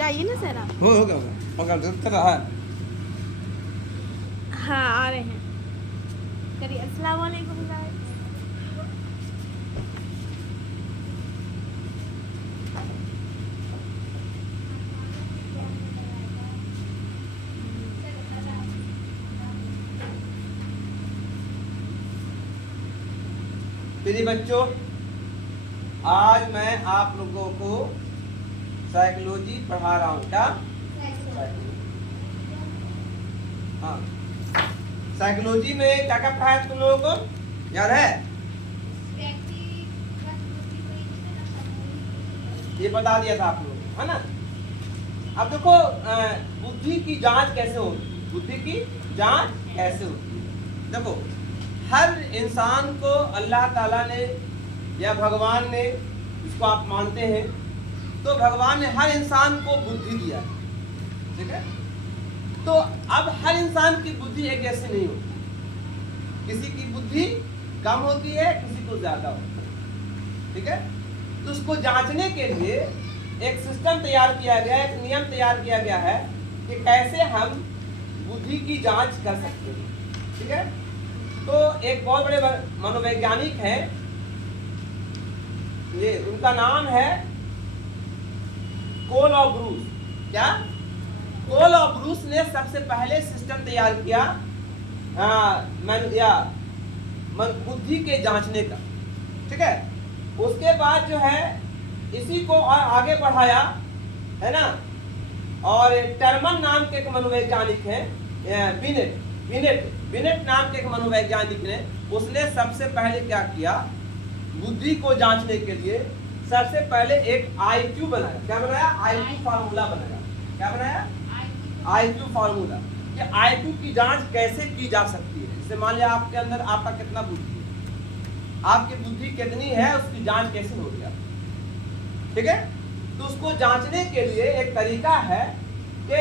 जाइए ना सर आप। हो गया पकड़ कर रहा है। हाँ आ रहे हैं। करिए अस्सलाम वालेकुम गाइस। प्रिय बच्चों, आज मैं आप लोगों को साइकोलॉजी पढ़ा रहा हूँ। क्या? हाँ, साइकोलॉजी में क्या क्या पढ़ाया तुम लोगों को याद है? ये बता दिया था आप लोगों को, है ना? अब देखो बुद्धि की जांच कैसे होगी, बुद्धि की जांच कैसे होगी। देखो, हर इंसान को अल्लाह ताला ने या भगवान ने, इसको आप मानते हैं तो भगवान ने हर इंसान को बुद्धि दिया है, ठीक है? तो अब हर इंसान की बुद्धि एक जैसी नहीं होती, किसी की बुद्धि कम होती है, किसी को ज्यादा होती है, ठीक है? तो उसको जांचने के लिए एक सिस्टम तैयार किया गया है, एक नियम तैयार किया गया है कि कैसे हम बुद्धि की जांच कर सकते हैं, ठीक है? तो एक बहुत बड़े मनोवैज्ञानिक हैं, ये उनका नाम है कोल और ब्रूस। क्या? कोल और ब्रूस ने सबसे पहले सिस्टम तैयार किया बुद्धि के जांचने का, ठीक है? उसके बाद जो है इसी को और आगे बढ़ाया, है ना? और टर्मन नाम के एक मनोवैज्ञानिक हैं, बिनेट नाम के एक मनोवैज्ञानिक ने, उसने सबसे पहले क्या किया, बुद्धि को जांचने के लिए सबसे पहले एक आईक्यू बनाया। क्या बनाया? आईक्यू फार्मूला बनाया। क्या बनाया? IQ formula. कि आईक्यू की जांच कैसे की जा सकती है। जैसे मान लिया आपके अंदर आपका कितना बुद्धि है, आपकी बुद्धि कितनी है, उसकी जांच कैसे होगी आप, ठीक है? तो उसको जांचने के लिए एक तरीका है कि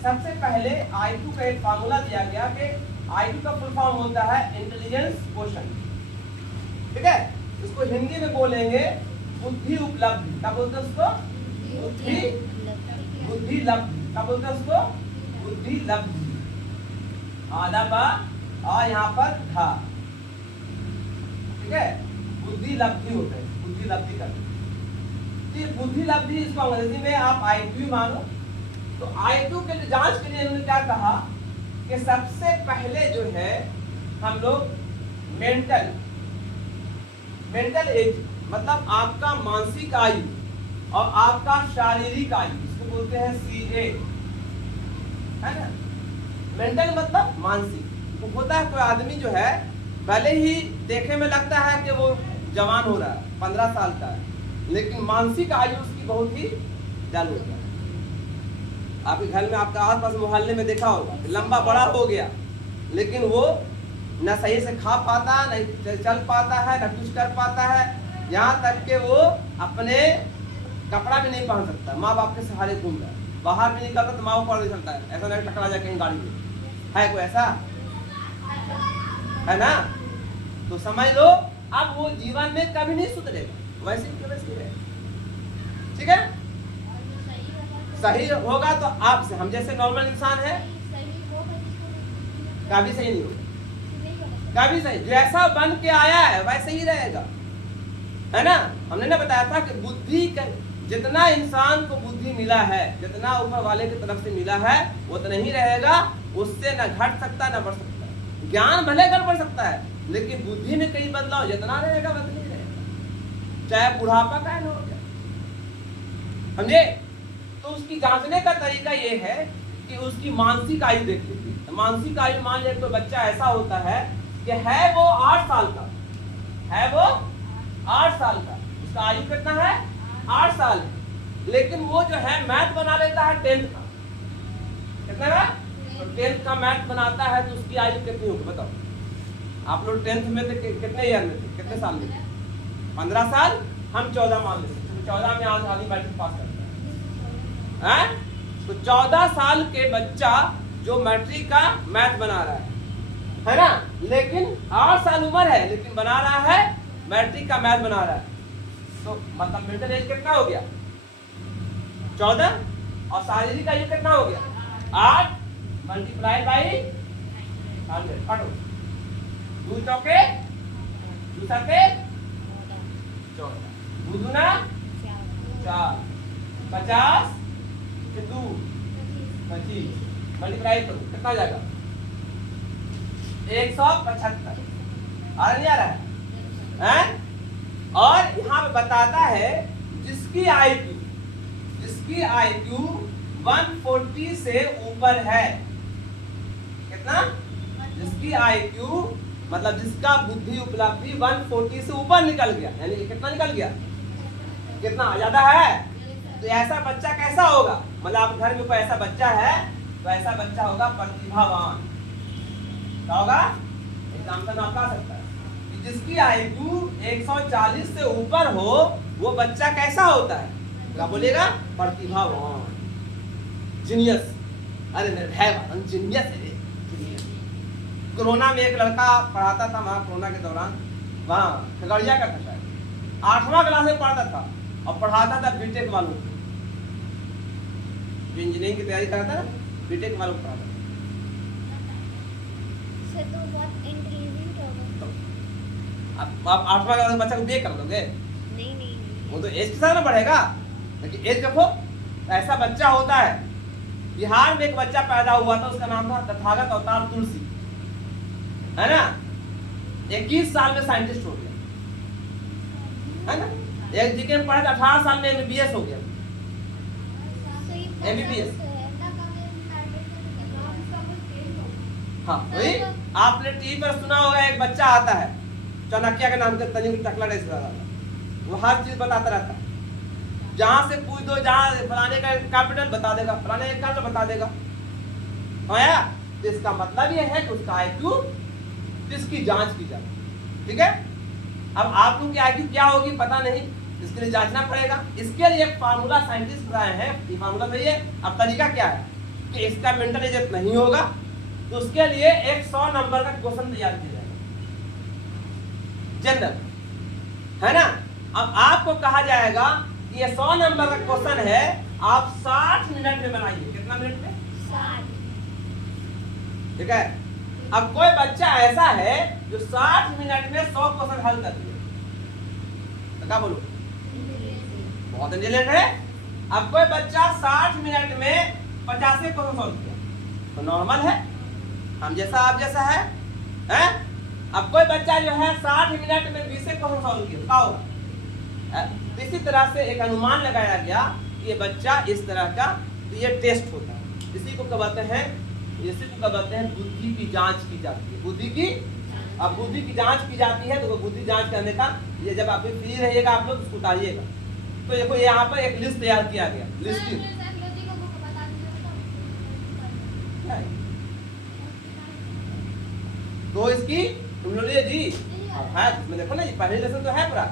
सबसे पहले आईक्यू का एक फार्मूला दिया गया कि आईक्यू का फुल फॉर्म होता है इंटेलिजेंस क्वोशंट, ठीक है? इसको हिंदी में बोलेंगे बुद्धि उपलब्धि। क्या बोलते हैं उसको? बुद्धि लब्धि। क्या बोलते हैं उसको? बुद्धि लब्धि। आधा बा और यहाँ पर था, ठीक है? बुद्धि लब्धि होता है, बुद्धि लब्धि करते। ये बुद्धि लब्धि, इसको अंग्रेजी में आप आईक्यू मानो। तो आईक्यू के लिए जांच के लिए उन्होंने क्या कहा कि सबसे पहले जो है हम लोग मेंटल एज, मतलब आपका मानसिक आयु और आपका शारीरिक आयु, इसको बोलते हैं CA, है ना? मेंटल मतलब मानसिक। तो होता है कोई आदमी जो है भले ही देखे में लगता है कि वो जवान हो रहा है, 15 साल का है, लेकिन मानसिक आयु उसकी बहुत ही ज्यादा होता है। आपके घर में, आपका आसपास मोहल्ले में देखा होगा, लंबा बड़ा हो गया, लेकिन वो न सही से खा पाता, न चल पाता है, न कुछ कर पाता है, यहाँ तक कि वो अपने कपड़ा भी नहीं पहन सकता, माँ बाप के सहारे घूम रहा है, बाहर भी निकलता तो माँ को पकड़ नहीं सकता है, ऐसा नहीं टकरा जाए कहीं गाड़ी में, है कोई ऐसा? है ना? तो समझ लो अब वो जीवन में कभी नहीं सुधरेगा, वैसे ही वैसे रहेगा, ठीक है? सही होगा तो आपसे, हम जैसे नॉर्मल इंसान है, कभी सही नहीं होगा, कभी सही, जैसा बन के आया है वैसे ही रहेगा, है ना? हमने ना बताया था कि बुद्धि का जितना इंसान को बुद्धि मिला है, जितना ऊपर वाले की तरफ से मिला है, उतना ही रहेगा, उससे न घट सकता न बढ़ सकता। ज्ञान भले कर बढ़ सकता है, लेकिन बुद्धि में कई बदलाव जितना रहेगा उतना ही रहेगा, चाहे बुढ़ापा का न हो जाए, समझे? तो उसकी जांचने का तरीका ये है कि उसकी मानसिक आयु देख लीजिए। तो मानसिक आयु, मान लिया कोई बच्चा ऐसा होता है कि है वो 8 साल का, है वो 8 साल का, उसका आयु कितना है? 8 साल है, लेकिन वो जो है मैथ बना लेता है 10th का, कितना है? तो 10th का मैथ बनाता है, तो उसकी आयु कितनी होगी बताओ? आप लोग 10th में थे, कितने ईयर में थे, कितने साल में थे? 15 साल, हम 14 मान लेते, तो 14 में आज आधी मैट्रिक पास करता है। तो 14 साल के बच्चा जो मैट्रिक का मैथ बना रहा है ना? लेकिन 8 साल उम्र है, लेकिन बना रहा है मैट्रिक का मैथ बना रहा है, तो मतलब मेंटल एज कितना हो गया? 14 और शारीरिक आयु कितना हो गया 8 मल्टीप्लाई बाई 100 काटो 2 चौके 2 सते 14 2 दूना 4 50 से 2 25 मल्टीप्लाई करो कितना हो जाएगा 175 आ नहीं आ रहा है? और यहाँ पे बताता है जिसकी IQ 140 से ऊपर है कितना जिसकी IQ मतलब जिसका बुद्धि उपलब्धि 140 से ऊपर निकल गया यानी कि कितना निकल गया कितना ज्यादा है तो ऐसा बच्चा कैसा होगा मतलब आप घर में कोई ऐसा बच्चा है तो ऐसा बच्चा होगा प्रतिभावान क्या होगा एग्जाम्पल में आपका सकता है कि जिसकी IQ 140 से ऊपर हो वो बच्चा कैसा होता है क्या बोलेगा प्रतिभावान जीनियस अरे निर्भयवान जीनियस है जीनियस। कोरोना में एक लड़का पढ़ाता था वहाँ कोरोना के दौरान वहाँ खगड़िया का था 8वां क्लास में पढ़ता था और पढ़ाता था बीटेक वालों को जो इंजीनियरिंग की तैयारी करता था बीटेक वालों को पढ़ाता से तो बहुत इंटेलिजेंट होगा। था। आप 8वां क्लास में बच्चा को बीए कर दोगे नहीं वो तो एज के साथ ना बढ़ेगा लेकिन एज देखो ऐसा बच्चा होता है बिहार में एक बच्चा पैदा हुआ था उसका नाम था तथागत अवतार तुलसी है ना 21 साल में साइंटिस्ट हो गया है ना एक जीके में पढ़ा था 18 साल में एमबीबीएस हो गया एमबीबीएस हाँ वही आपने टीवी पर सुना होगा एक बच्चा आता है चाणक्य के नाम का तनी टकला वो हर चीज बताता रहता है जहां से पूछ दो जहां फलाने का कैपिटल बता देगा फलाने का कैपिटल बता देगा आया तो इसका मतलब ये है कि उसका IQ जिसकी जांच की जाए ठीक है अब आप लोग की IQ क्या होगी पता नहीं इसके लिए जांचना पड़ेगा इसके लिए एक फार्मूला साइंटिस्ट बनाए हैं ये फार्मूला सही है अब तरीका क्या है कि इसका मेंटल एज नहीं होगा तो उसके लिए एक 100 नंबर का क्वेश्चन तैयार किया जाएगा जनरल है ना अब आपको कहा जाएगा कि ये 100 नंबर का क्वेश्चन है आप 60 मिनट में बनाइए कितना मिनट में 60 ठीक है अब कोई बच्चा ऐसा है जो 60 मिनट में 100 क्वेश्चन हल कर दिए तो क्या बोलो बहुत इंटेलिजेंट है अब कोई बच्चा 60 मिनट में 50 क्वेश्चन सॉल्व किया तो नॉर्मल है हम जैसा आप जैसा है हैं? अब कोई बच्चा जो है 60 मिनट में 20 क्वेश्चन सॉल्व किया क्या होगा इसी तरह से एक अनुमान लगाया गया कि ये बच्चा इस तरह का तो ये टेस्ट होता है इसी को कहते हैं बुद्धि की जांच की जाती है बुद्धि की जांच की जाती है तो बुद्धि जांच करने का ये जब आप फ्री रहिएगा आप लोग उसको उतारिएगा तो देखो यहाँ पर एक लिस्ट तैयार किया गया लिस्टिंग तो इसकी तुम लोग जी है इसमें देखो ना ये पहले लेसन तो है पूरा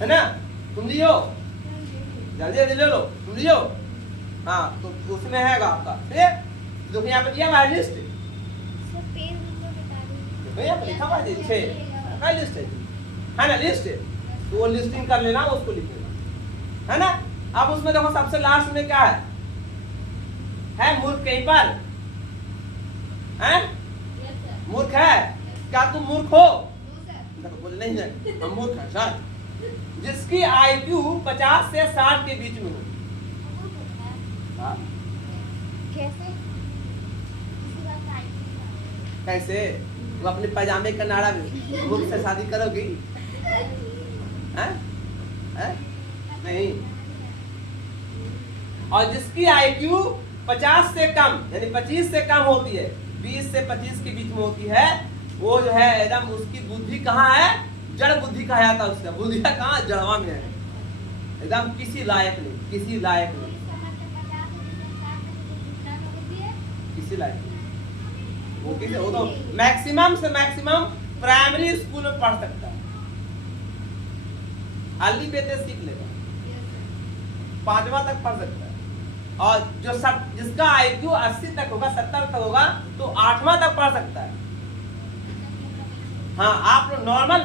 है ना तुम लियो जल्दी जल्दी ले लो तुम लियो हाँ तो उसमें है आपका फिर देखो यहाँ पे दिया हुआ है लिस्ट देखो यहाँ पे लिखा हुआ है 6 लिस्ट है ना लिस्ट तो वो लिस्टिंग कर लेना उसको लिख लेना है ना अब उसमें देखो सबसे लास्ट में क्या है मूर्ख कहीं पर है मूर्ख है क्या तुम मूर्ख हो देखो बोले नहीं है हम मूर्ख है सर जिसकी IQ 50 से 60 के बीच में हो कैसे वो अपने पैजामे का नाड़ा में मूर्ख से शादी करोगी नहीं और जिसकी IQ 50 से कम यानी 25 से कम होती है 20 से 25 के बीच में होती है वो जो है एकदम उसकी बुद्धि कहाँ है जड़ बुद्धि कहा जाता है उसका बुद्धि कहाँ जड़वा में है एकदम किसी लायक नहीं किसी लायक नहीं वो तो मैक्सिमम से मैक्सिमम प्राइमरी स्कूल में पढ़ सकता है अली बेटे सीख लेगा 5वां तक पढ़ सकता है और जो सब जिसका IQ 80 तक होगा 70 तक होगा तो 8वां तक पढ़ सकता है हाँ आप लोग नॉर्मल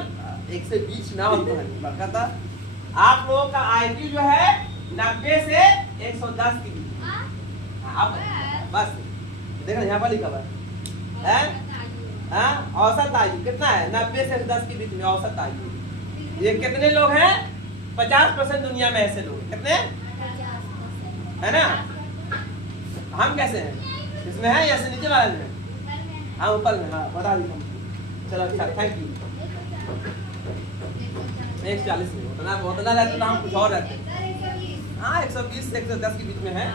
120 ना होता है आप लोगों का IQ जो है 90 से 110 की बीच में। हाँ, अब बस देखो यहाँ पर लिखा हुआ है हाँ, औसत आयु कितना है 90 से 10 के बीच में औसत आयु। ये कितने लोग हैं 50% दुनिया में ऐसे लोग हैं। कितने है ना। हम कैसे हैं इसमें है या नीचे वाले में। हाँ ऊपर में हाँ बता दी। चलो अच्छा थैंक यू। 140 में उतना रहते तो हम कुछ और रहते। हाँ 120 से 110 के बीच में है।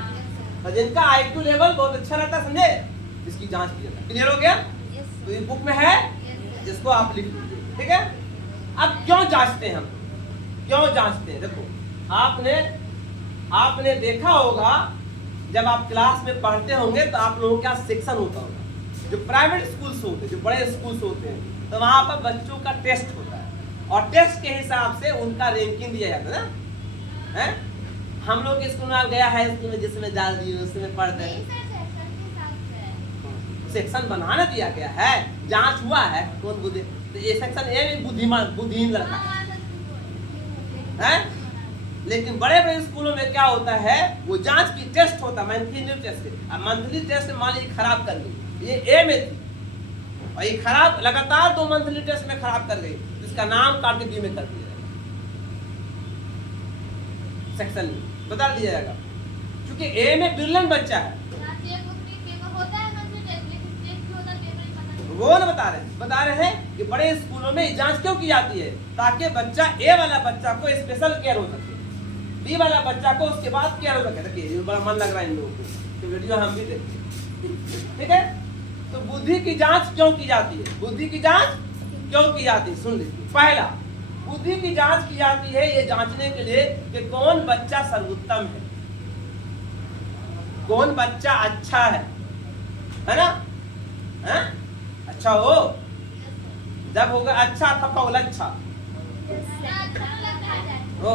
तो जिनका IQ लेवल बहुत अच्छा रहता है समझे इसकी जांच की जाती है। क्लियर हो गया। तो ये बुक में है जिसको आप लिख लीजिए ठीक है। अब क्यों जांचते हैं हम क्यों जांचते हैं देखो आपने देखा होगा जब आप क्लास में पढ़ते होंगे तो आप लोगों का सेक्शन होता होगा। जो प्राइवेट स्कूल्स होते हैं जो बड़े स्कूल्स होते हैं तो वहां पर बच्चों का टेस्ट होता है और टेस्ट के हिसाब से उनका रैंकिंग दिया जाता है ना। हम लोग के स्कूल में गया है स्कूल में जिसमें डाल दिए उसमें पढ़ते हैं। सेक्शन बनाना दिया गया है जांच हुआ है कौन बुद्धि। तो ये सेक्शन ए में बुद्धिहीन लड़का है। लेकिन बड़े बड़े स्कूलों में क्या होता है वो जांच की टेस्ट होता है मंथली टेस्ट। अब मंथली टेस्ट मान लीजिए खराब कर गई ये ए में थी और ये खराब लगातार 2 मंथली टेस्ट में खराब कर गई तो इसका नाम काट के बी में कर दिया जाएगा सेक्शन में बता दिया जाएगा क्योंकि ए में बिलियन बच्चा है। वो ना बता रहे हैं कि बड़े स्कूलों में जांच क्यों की जाती है ताकि बच्चा ए वाला बच्चा को स्पेशल केयर हो सके बी वाला बच्चा को उसके बाद केयर हो सके। देखिए बड़ा मन लग रहा है इन लोगों को तो वीडियो हम भी देखते ठीक है। तो बुद्धि की जांच क्यों की जाती है बुद्धि की जांच क्यों की जाती है सुन लीजिए। पहला बुद्धि की जांच की जाती है ये जांचने के लिए कि कौन बच्चा सर्वोत्तम है कौन बच्चा अच्छा है ना है? अच्छा हो जब होगा अच्छा तब का बोला अच्छा हो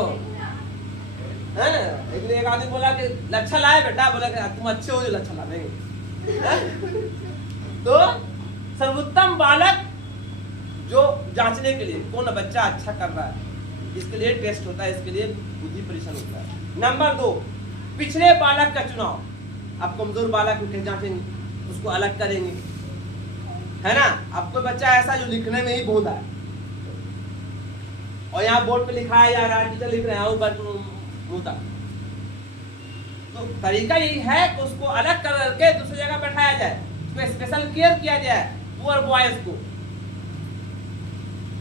है ना। एक आदमी बोला कि लच्छा लाए बेटा बोला कि तुम अच्छे हो जो लच्छा ला देंगे। तो सर्वोत्तम बालक जो जांचने के लिए कौन बच्चा अच्छा कर रहा है इसके लिए टेस्ट होता है इसके लिए बुद्धि परीक्षण होता है। नंबर 2 पिछड़े बालक का चुनाव। आप कमजोर बालक को जांचेंगे उसको अलग करेंगे है ना। अब कोई बच्चा ऐसा जो लिखने में ही भोंदा है और यहाँ बोर्ड पे लिखाया जा रहा है टीचर लिख रहे हैं भोंदा तो तरीका यही है कि उसको अलग करके दूसरी जगह बैठाया जाए उसको स्पेशल केयर किया जाए पुअर बॉयज को।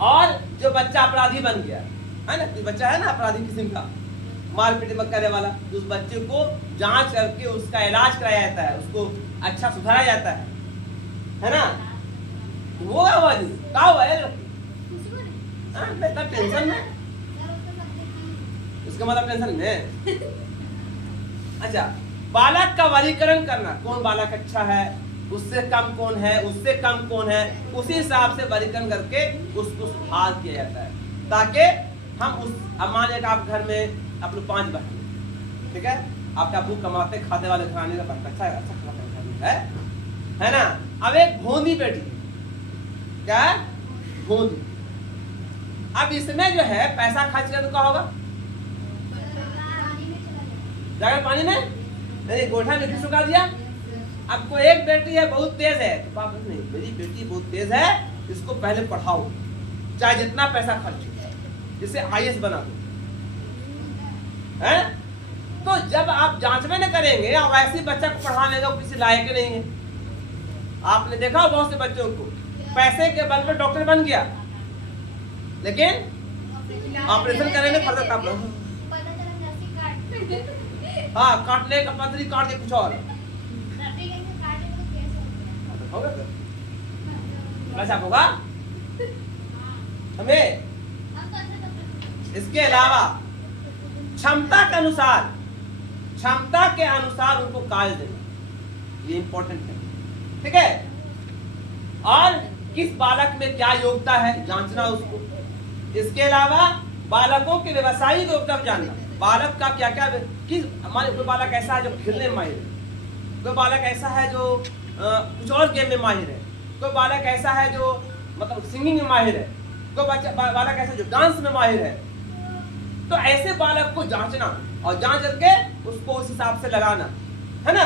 और जो बच्चा अपराधी बन गया है ना तो बच्चा है ना अपराधी किस्म का मारपीट करे वाला उस बच्चे को जांच करके उसका इलाज कराया जाता है उसको अच्छा सुधारा जाता है ना। वो आवाज क्या हुआ है टेंशन में इसका मतलब टेंशन में। अच्छा बालक का वर्गीकरण करना कौन बालक अच्छा है उससे कम कौन है उससे कम कौन है उसी हिसाब से वर्गीकरण करके उसको सुधार किया जाता है ताकि हम उस अब मान लीजिए आप घर में आप लोग 5 बहन ठीक है आपका अबू कमाते खाते वाले घराने का बच्चा अच्छा है ना। अब एक भोंदी बेटी क्या है भोंदी। अब इसमें जो है पैसा खर्च कर तो क्या होगा जाकर पानी में नहीं गोठा में सुखा दिया। अब कोई एक बेटी है बहुत तेज है तो पापा नहीं मेरी बेटी बहुत तेज है इसको पहले पढ़ाओ चाहे जितना पैसा खर्च हो इसे IAS बना दो है। तो जब आप जांच में न करेंगे और ऐसे बच्चा को पढ़ाने का किसी लायक नहीं है। आपने देखा बहुत से बच्चों को पैसे के बल पर डॉक्टर बन गया लेकिन ऑपरेशन करने में फर्क आप लोग हाँ काटने का पथरी काट के कुछ और होगा हमें। इसके अलावा क्षमता के अनुसार उनको कार्य देना ये इंपॉर्टेंट है ठीक है। और किस बालक में क्या योग्यता है जांचना उसको। इसके अलावा बालकों के व्यवसायिक योग्यता जानना बालक का क्या क्या किस हमारे कोई बालक ऐसा है जो खेलने में माहिर है कोई बालक ऐसा है जो कुछ और गेम में माहिर है कोई बालक ऐसा है जो मतलब सिंगिंग में माहिर है कोई बालक ऐसा जो डांस में माहिर है। तो ऐसे बालक को जांचना और जांच करके उसको उस हिसाब से लगाना, है ना।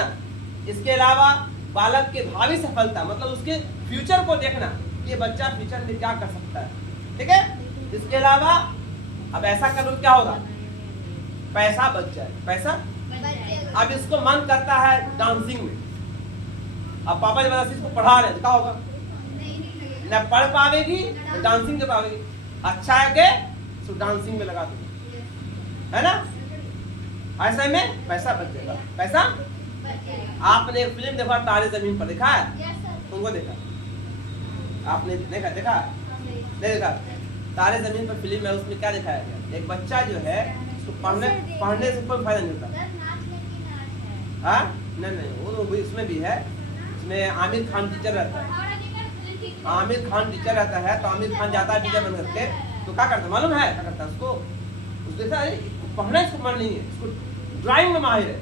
इसके अलावा बालक के भावी सफलता मतलब उसके फ्यूचर को देखना, ये बच्चा फ्यूचर में क्या कर सकता है, ठीक है। इसके अलावा अब ऐसा करो क्या होगा, पैसा बच जाए, पैसा। अब इसको मन करता है डांसिंग में, अब पापा जब इसको पढ़ा रहे हैं तो क्या होगा, न पढ़ पावेगी तो डांसिंग कर पावेगी। अच्छा है कि तो डांसिंग में लगा दो, है ना। ऐसे में पैसा बच जाएगा, पैसा। आपने एक फिल्म देखा तारे जमीन पर, देखा है? तुमको देखा? आपने देखा नहीं देखा? तारे जमीन पर फिल्म है, उसमें क्या दिखाया गया, एक बच्चा जो है उसको पढ़ने से कोई फायदा नहीं होता। हाँ नहीं वो तो इसमें भी है, इसमें आमिर खान टीचर रहता है, आमिर खान टीचर रहता है, तो आमिर खान जाता है टीचर बन करके, तो क्या करता है मालूम है, क्या करता है उसको देखा पढ़ना इसको मन नहीं है, इसको ड्राइंग में माहिर है,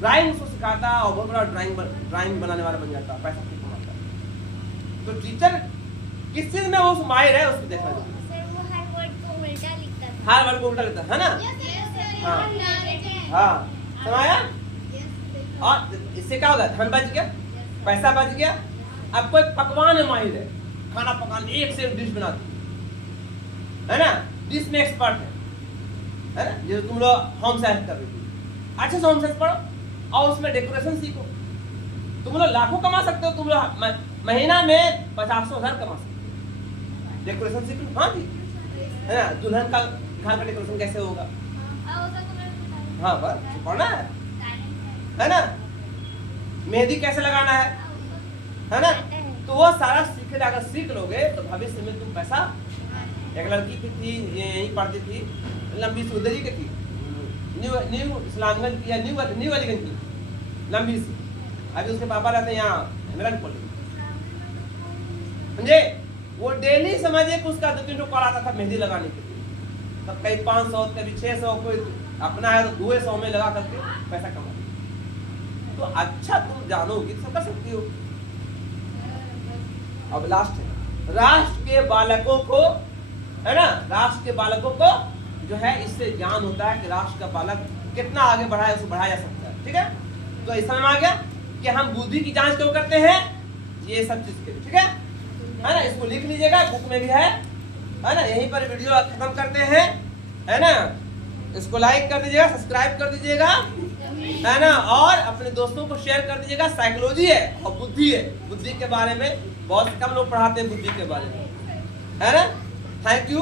ड्राइंग उसको सिखाता है और बहुत बड़ा ड्राइंग बनाने वाला बन जाता है, पैसा खूब कमाता है। तो टीचर किस चीज में वो माहिर है उसको देखना चाहिए, हर वर्ड को उल्टा लिखता है ना। हाँ समझाया। और इससे क्या होगा, धन बच गया, पैसा बच गया। अब कोई पकवान में माहिर है, खाना पकाने एक से एक डिश बनाती है ना, डिश में एक्सपर्ट है ना। जैसे तुम लोग होम साइंस कर रही थी, अच्छे से होम साइंस पढ़ो और उसमें डेकोरेशन सीखो, तुम लोग लाखों कमा सकते हो, तुम लोग महीना में 50,000 कमा सकते हो, डेकोरेशन सीख लो। हाँ जी, है ना। दुल्हन का घर का डेकोरेशन कैसे होगा, हाँ बस पढ़ना है ना। मेहंदी कैसे लगाना है ना, तो वो सारा सीखे, अगर सीख लोगे तो भविष्य में तुम पैसा। एक लड़की की थी, यहीं पढ़ती थी, लंबी सी उधर ही की थी, न्यू इस्लामगंज की या न्यू अलीगंज की, लंबी सी। अभी उसके पापा रहते हैं यहाँ इमरान कॉलेज, समझे। वो डेली समझे कि उसका 2-3 कॉल आता था मेहंदी लगाने के लिए, तब कहीं 500 कभी 600, कोई अपना है तो 200 में लगा करके पैसा कमा। तो अच्छा तुम जानोगी तो कर सकती हो। अब लास्ट है, राष्ट्र के बालकों को, है ना, राष्ट्र के बालकों को जो है इससे ज्ञान होता है कि राष्ट्र का बालक कितना आगे बढ़ा है, उसको बढ़ाया जा सकता है, ठीक है। तो इस समय आ गया कि हम बुद्धि की जांच क्यों करते हैं, ये सब चीज के लिए, ठीक है ना। इसको लिख लीजिएगा, बुक में भी है ना। यहीं पर वीडियो खत्म करते हैं, है ना। इसको लाइक कर दीजिएगा, सब्सक्राइब कर दीजिएगा, है ना, और अपने दोस्तों को शेयर कर दीजिएगा। साइकोलॉजी है और बुद्धि है, बुद्धि के बारे में बहुत कम लोग पढ़ाते हैं, बुद्धि के बारे में, है ना। Thank you.